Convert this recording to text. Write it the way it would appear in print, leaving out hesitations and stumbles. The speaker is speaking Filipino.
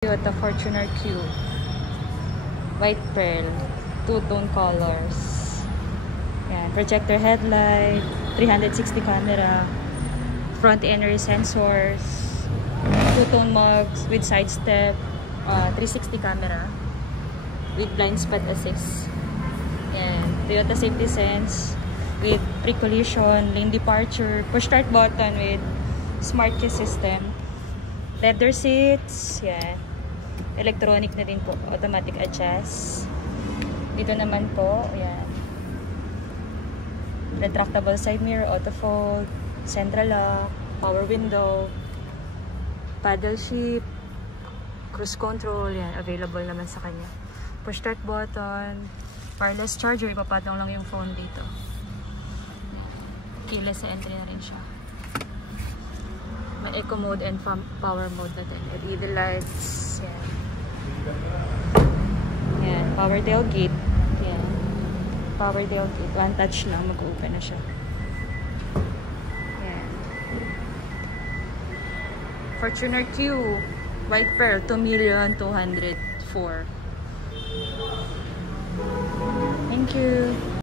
Toyota Fortuner Q. White pearl. Two-tone colors. Yan. Projector headlight. 360 camera. Front and rear sensors. Two-tone mugs with side step. 360 camera. With blind spot assist. Yan. Toyota Safety Sense. With pre-collision, lane departure, push start button with smart key system. Leather seats. Yan. Electronic na din po. Automatic adjust. Dito naman po, ayan. Retractable side mirror, auto fold, central lock, power window, paddle shift, cruise control, yan. Available naman sa kanya. Push start button, wireless charger, ipapatong lang yung phone dito. Keyless entry na rin siya. May eco mode and power mode na din. LED lights, yan. Yan, power tailgate. Yan. Power tailgate. One touch lang, mag-open na siya. Yan. Fortuner Q. White pearl, 2,204,000. Thank you.